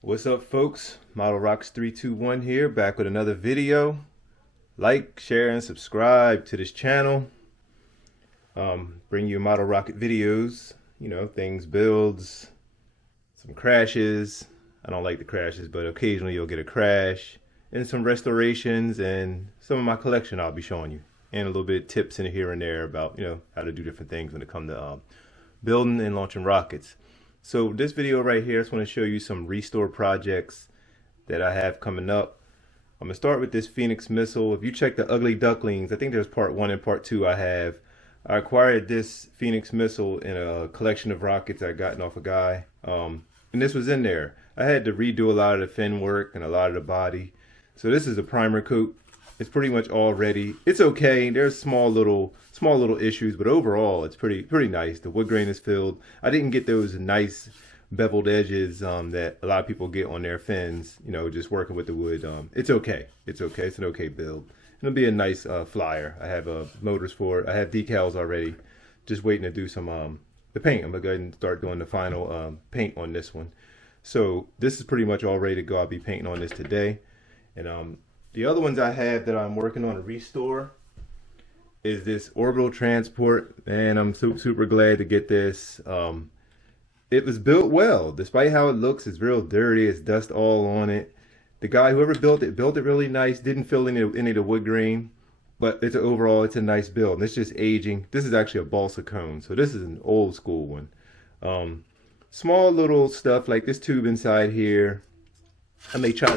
What's up, folks? Model Rocks 321 here, back with another video. Like, share, and subscribe to this channel. Bring you model rocket videos, things, builds, some crashes. I don't like the crashes, but occasionally you'll get a crash, and some restorations, and some of my collection I'll be showing you, and a little bit of tips in here and there about how to do different things when it comes to building and launching rockets. So this video right here, I just want to show you some restore projects that I have coming up. I'm going to start with this Phoenix missile. If you check the Ugly Ducklings, I think there's part 1 and part 2 I acquired this Phoenix missile in a collection of rockets I gotten off a guy. And this was in there. I had to redo a lot of the fin work and a lot of the body. So this is a primer coat. It's pretty much all ready. It's okay. There's small little issues, but overall it's pretty nice. The wood grain is filled. I didn't get those nice beveled edges that a lot of people get on their fins, just working with the wood. It's okay. It's okay. It's an okay build. It'll be a nice flyer. I have motors for it. I have decals already. Just waiting to do some the paint. I'm gonna go ahead and start doing the final paint on this one. So this is pretty much all ready to go. I'll be painting on this today. And the other ones I have that I'm working on to restore is this orbital transport, and I'm super glad to get this. It was built well, despite how it looks. It's real dirty. It's dust all on it. The guy, whoever built it really nice. Didn't fill any of the wood grain, but overall it's a nice build. And it's just aging. This is actually a balsa cone, so this is an old school one. Small little stuff like this tube inside here. I may try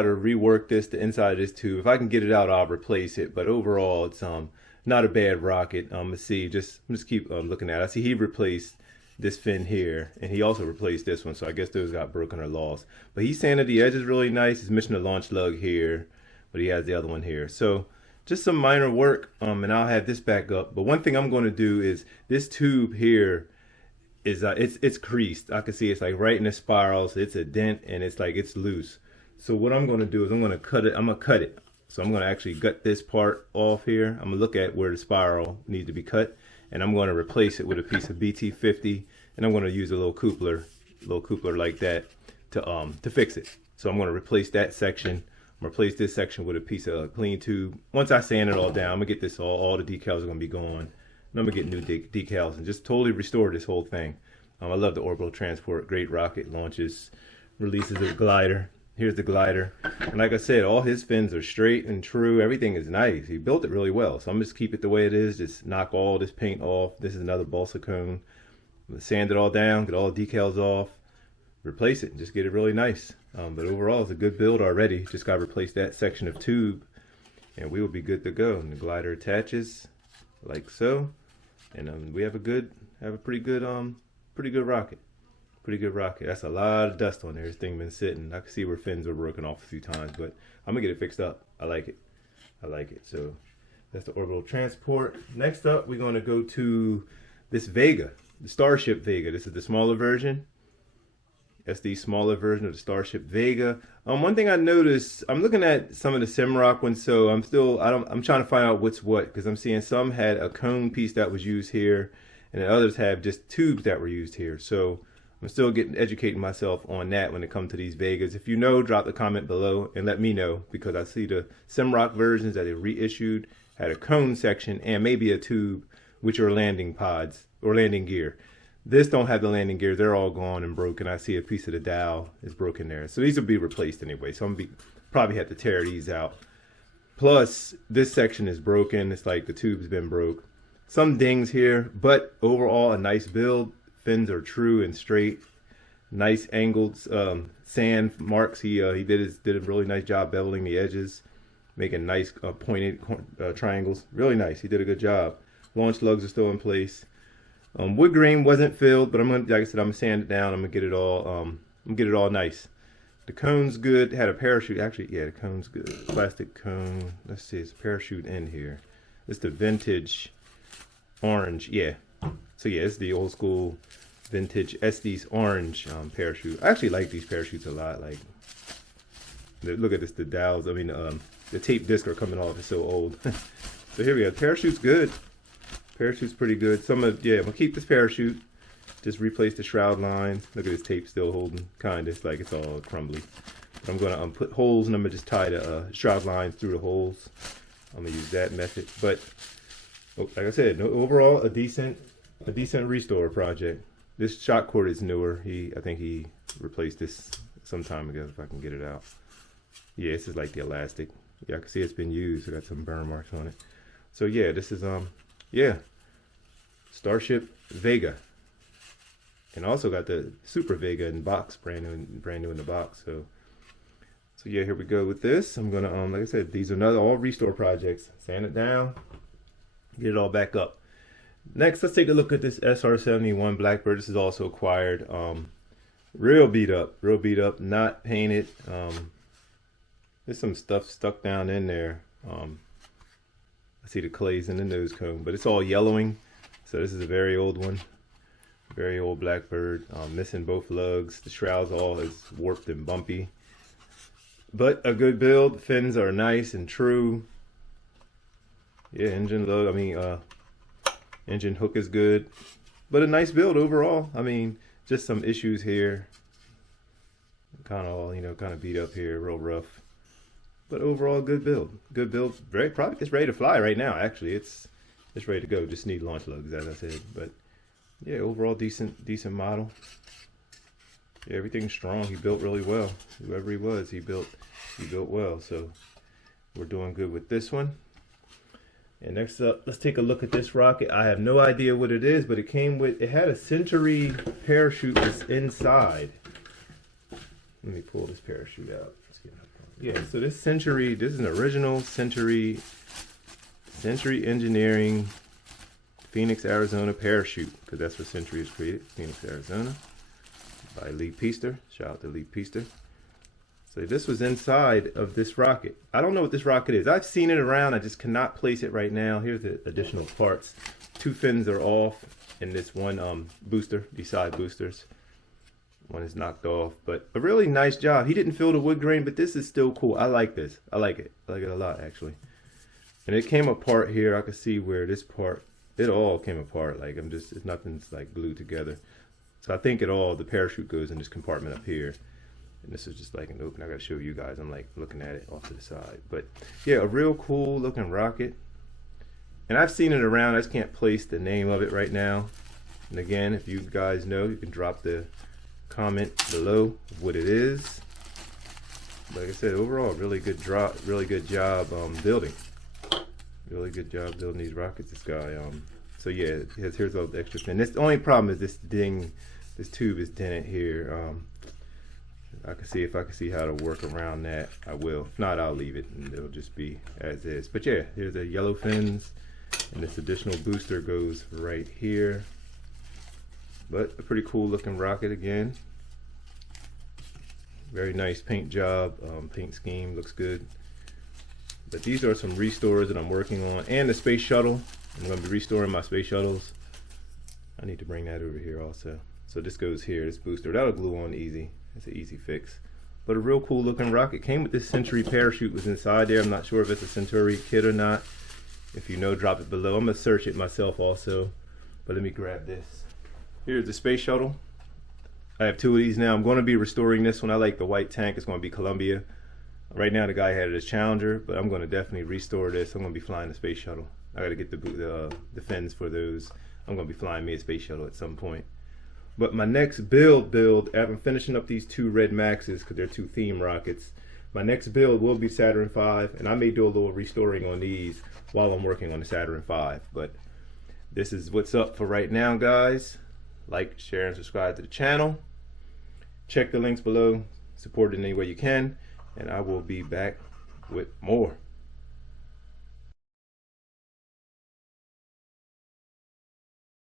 to rework the inside of this tube. If I can get it out, I'll replace it. But overall, it's not a bad rocket. Let's see, just keep looking at it. I see he replaced this fin here, and he also replaced this one. So I guess those got broken or lost. But he sanded the edges really nice. He's missing the launch lug here, but he has the other one here. So just some minor work, and I'll have this back up. But one thing I'm going to do is this tube here is it's creased. I can see it's like right in the spiral. So it's a dent, and it's loose. So what I'm going to do is I'm going to cut it. So I'm going to actually gut this part off here. I'm going to look at where the spiral needs to be cut, and I'm going to replace it with a piece of BT50, and I'm going to use a little coupler like that to fix it. So I'm going to replace that section. I'm going to replace this section with a piece of clean tube. Once I sand it all down, I'm going to get this all the decals are going to be gone. And I'm going to get new decals and just totally restore this whole thing. I love the orbital transport. Great rocket, launches, releases a glider. Here's the glider, and like I said, all his fins are straight and true. Everything is nice. He built it really well, so I'm just keep it the way it is. Just knock all this paint off. This is another balsa cone. Sand it all down, get all the decals off, replace it, and just get it really nice. But overall, it's a good build already. Just got to replace that section of tube, and we will be good to go. And the glider attaches like so, and we have a pretty good rocket. Pretty good rocket. That's a lot of dust on there. This thing been sitting. I can see where fins were broken off a few times, but I'm gonna get it fixed up. I like it. So that's the orbital transport. Next up, we're gonna go to this Vega, the Starship Vega. This is the smaller version. That's the smaller version of the Starship Vega. One thing I noticed, I'm looking at some of the Simrock ones, so I'm trying to find out what's what, because I'm seeing some had a cone piece that was used here, and others have just tubes that were used here. So I'm still educating myself on that when it comes to these Vegas. If you know, drop the comment below and let me know, because I see the Simrock versions that they reissued had a cone section and maybe a tube, which are landing pods or landing gear. This don't have the landing gears. They're all gone and broken. I see a piece of the dowel is broken there. So these will be replaced anyway. So I'm probably have to tear these out. Plus, this section is broken. It's like the tube's been broke. Some dings here, but overall a nice build. Fins are true and straight, nice angled sand marks. He did a really nice job beveling the edges, making nice pointed triangles. Really nice. He did a good job. Launch lugs are still in place. Wood grain wasn't filled, but like I said, I'm gonna sand it down. I'm gonna get it all nice. The cone's good. Had a parachute. Actually, yeah, the cone's good. Plastic cone. Let's see, it's a parachute in here. It's the vintage orange. Yeah. So yeah, it's the old school vintage Estes orange parachute. I actually like these parachutes a lot. Like, look at this, the dowels. I mean, the tape disc are coming off. It's so old. So here we go. Parachute's good. Parachute's pretty good. I'm gonna keep this parachute. just replace the shroud lines. Look at this tape still holding, kind of. It's like it's all crumbly. But I'm gonna put holes, and I'm gonna just tie the shroud lines through the holes. I'm gonna use that method. But like I said, overall a decent restore project. This shock cord is newer. I think he replaced this some time ago. If I can get it out. Yeah, this is like the elastic. Yeah, I can see it's been used. I got some burn marks on it. So yeah, this is yeah, Starship Vega, and also got the Super Vega in box, brand new in the box. So yeah, here we go with this. I'm gonna like I said, these are all restore projects. Sand it down, get it all back up. Next, let's take a look at this SR-71 Blackbird. This is also acquired. Real beat up, not painted. There's some stuff stuck down in there. I see the clays in the nose cone, but it's all yellowing. So this is a very old one, very old Blackbird. Missing both lugs. The shroud's all is warped and bumpy, but a good build. Fins are nice and true. Yeah, engine load. I mean, engine hook is good, but a nice build overall. I mean, just some issues here. Kind of all, kind of beat up here, real rough. But overall, good build. Good build. It's ready to fly right now. Actually, it's ready to go. Just need launch lugs, as I said. But yeah, overall decent model. Yeah, everything's strong. He built really well. Whoever he was, he built well. So we're doing good with this one. And next up, let's take a look at this rocket. I have no idea what it is, but it had a Century parachute that's inside. Let me pull this parachute out. Yeah, so this is an original Century Engineering Phoenix, Arizona parachute, because that's what Century is created, Phoenix, Arizona, by Lee Peaster. Shout out to Lee Peaster. So this was inside of this rocket. I don't know what this rocket is. I've seen it around. I just cannot place it right now. Here's the additional parts. 2 fins are off, and this one booster, these side boosters. One is knocked off, but a really nice job. He didn't fill the wood grain, but this is still cool. I like this. I like it. I like it a lot, actually. And it came apart here. I can see where this part, it all came apart. Like nothing's like glued together. So I think the parachute goes in this compartment up here. And this is just like an open. I gotta show you guys. I'm like looking at it off to the side. But yeah, a real cool looking rocket. And I've seen it around. I just can't place the name of it right now. And again, if you guys know, you can drop the comment below what it is. Like I said, overall, really good job building. Really good job building these rockets. This guy. So yeah, here's all the extra fin. The only problem is this tube is dented here. If I can see how to work around that, I will. If not, I'll leave it and it'll just be as is. But yeah, here's the yellow fins, and this additional booster goes right here. But a pretty cool looking rocket again. Very nice paint job, paint scheme, looks good. But these are some restores that I'm working on, and the space shuttle. I'm going to be restoring my space shuttles. I need to bring that over here also. So this goes here, this booster. That'll glue on easy. It's an easy fix. But a real cool looking rocket. Came with this Century parachute, was inside there. I'm not sure if it's a Century kit or not. If you know, drop it below. I'm going to search it myself also. But let me grab this. Here's the space shuttle. I have 2 of these now. I'm going to be restoring this one. I like the white tank. It's going to be Columbia. Right now the guy had it as Challenger, but I'm going to definitely restore this. I'm going to be flying the space shuttle. I got to get the fins for those. I'm going to be flying me a space shuttle at some point. But my next build, I'm finishing up these 2 Red Maxes because they're 2 theme rockets. My next build will be Saturn V, and I may do a little restoring on these while I'm working on the Saturn V. But this is what's up for right now, guys. Like, share, and subscribe to the channel. Check the links below. Support it in any way you can. And I will be back with more.